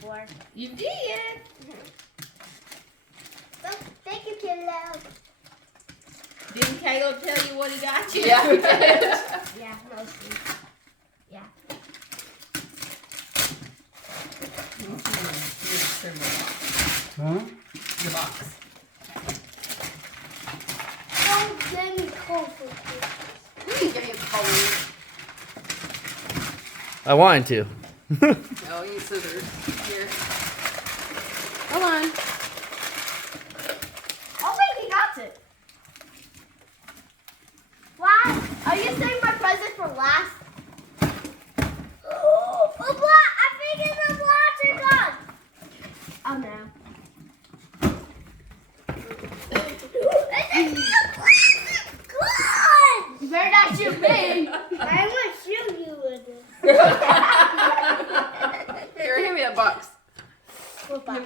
before. You did. Oh, thank you, Caleb. Didn't Caleb tell you what he got you? Yeah, we did. Yeah, mostly. Yeah. Huh? The box. Don't get me cold for Christmas. We didn't give you a cold. I wanted to. No, you need scissors. Here. Hold on. Oh wait, he got it. Wow, are you saving my present for last? Oh, I think it's a blaster gun. Oh no. It's a blaster gun. You better not shoot me. I want to shoot you with it. Here, hand me that box. What box?